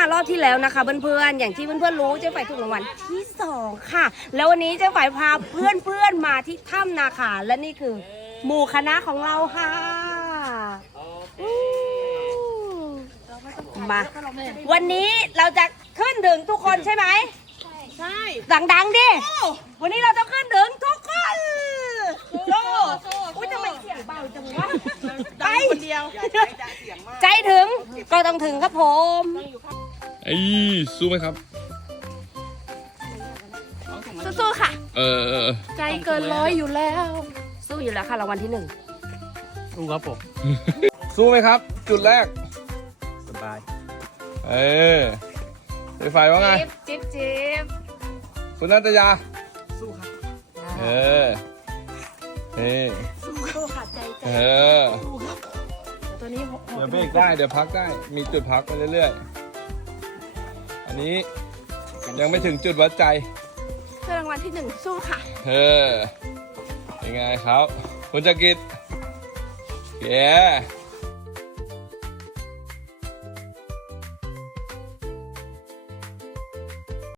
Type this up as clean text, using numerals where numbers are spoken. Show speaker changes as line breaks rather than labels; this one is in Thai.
รอบที่แล้วนะคะเพื่อนๆอย่างที่เพื่อนๆรู้เจ๊ฝ่ายถูกรางวัลที่2ค่ะแล้ววันนี้เจ๊ฝ่ายพาเพื่อนๆมาที่ถ้ำนาคาและนี่คือหมู่คณะของเราค่ะมาวันนี้เราจะขึ้นถึงทุกคนใช่ไหมใช่ดังๆดิวันนี้เราจะขึ้นถึงทุกคนโอ้อุ้ยทำไมเสียงเบาจังวะไปคนเดียวใจถึงก็ต้องถึงครับผม
ไอ้สู้ไหมครับ
สู้ๆค่ะ
ใจ
เกินร้อยอยู่แล้วสู้อยู่แล้วค่ะรางวัลที่1
สู้ครับผม
สู้ไหมครับ จุดแรก
สบาย
ไฟไฟว่าไง
จิ๊บ
คุณนันตยา
สู้ครับ
สู้ค่ะใจตัวนี้
เดี๋ยวเบรกได้เดี๋ยวพักได้มีจุดพักไปเรื่อยๆอันนี้ยังไม่ถึงจุดวัดใจ
คือรางวัลที่1สู้ค่ะ
ยังไงครับคุณจักริด